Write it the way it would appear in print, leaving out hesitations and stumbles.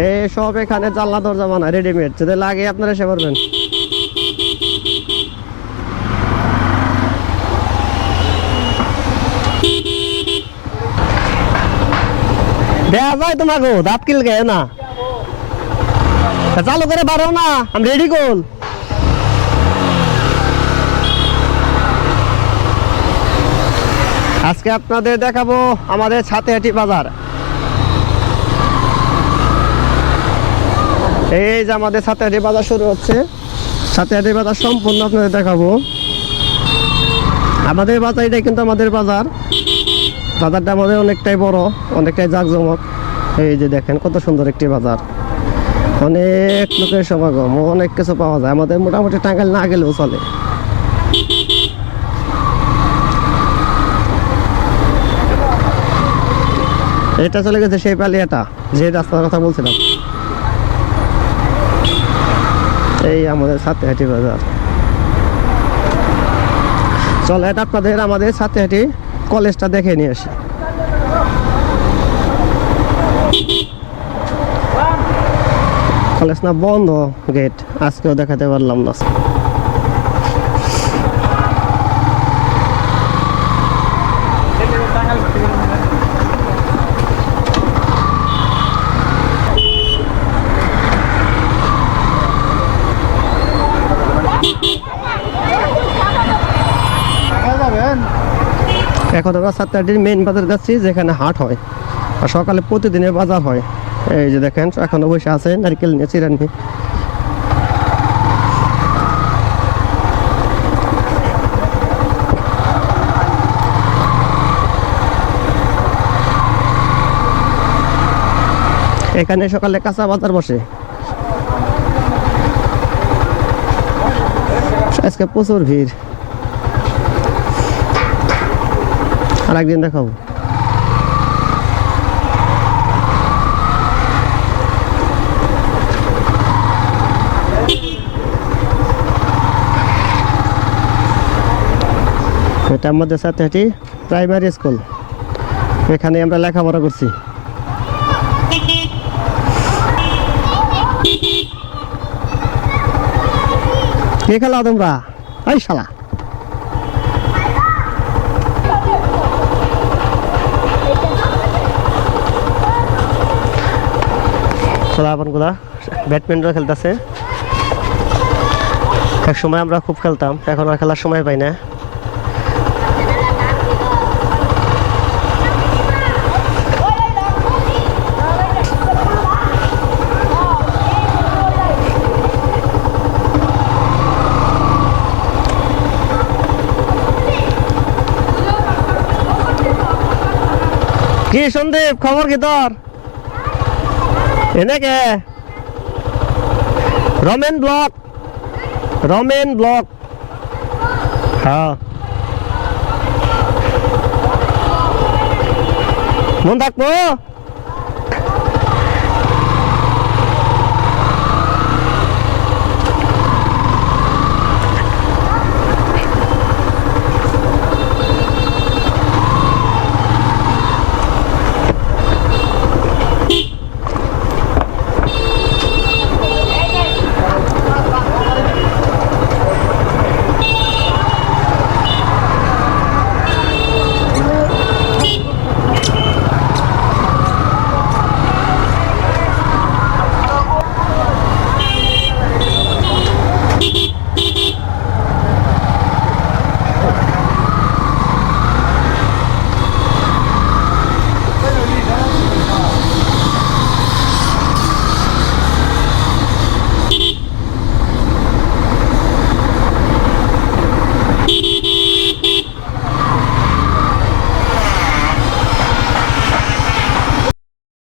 এই সব এখানে জানলা দরজা বানায় রেডিমেড, যদি লাগে আপনারা এসে পারবেন। দেখা যায় তোমাকে দাঁত কিল গে না, চালু করে পারো না, আমি রেডি কর। আজকে আপনাদের দেখাবো আমাদের ছাতিয়াটি বাজার। এই যে আমাদের ছাতিয়াটি বাজার শুরু হচ্ছে, ছাতিয়াটি বাজার সম্পূর্ণ আপনাদের দেখাবো। আমাদের বাজার এটাই কিন্তু আমাদের বাজার, বাজারটা আমাদের অনেকটাই বড়, অনেকটাই জাঁকজমক। এই যে দেখেন কত সুন্দর একটি বাজার, অনেক লোকের সমাগম, অনেক কিছু পাওয়া যায়। আমাদের মোটামুটি টাঙ্গাইল না গেলেও চলে। এটা চলে গেছে সেই পালিয়াটা, যে রাস্তার কথা বলছিলাম। এই আমাদের ছাতিয়াটি বাজার। চলো এটা আপনাদের আমাদের ছাতিয়াটি কলেজটা দেখে নিয়ে আসি। কলেজ না বন্ধ গেট, আজকেও দেখাতে পারলাম না। এখন আমরা ছাতিয়াটির মেইন বাজার যাচ্ছি, যেখানে হাট হয় আর সকালে প্রতিদিনের বাজার হয়। এই যে দেখেন এখনো বসে আছে নারকেল নিয়ে, চিরা নিয়ে। এখানে সকালে কাঁচা বাজার বসে, আজকে প্রচুর ভিড়। আর একদিন দেখাবো। এটা আমাদের ছাতিয়াটি প্রাইমারি স্কুল, এখানে আমরা লেখাপড়া করছি। কি খেলা তোমরা? এই শালা গুলা ব্যাডমিন্টন খেলতেছে। এক সময় আমরা খুব খেলতাম, এখন আর খেলার সময় পাই না। কি সন্দীপ, খবর কি তোর? এনে কে? Ramen block, Ramen block. হ্যাঁ মন থাকবো।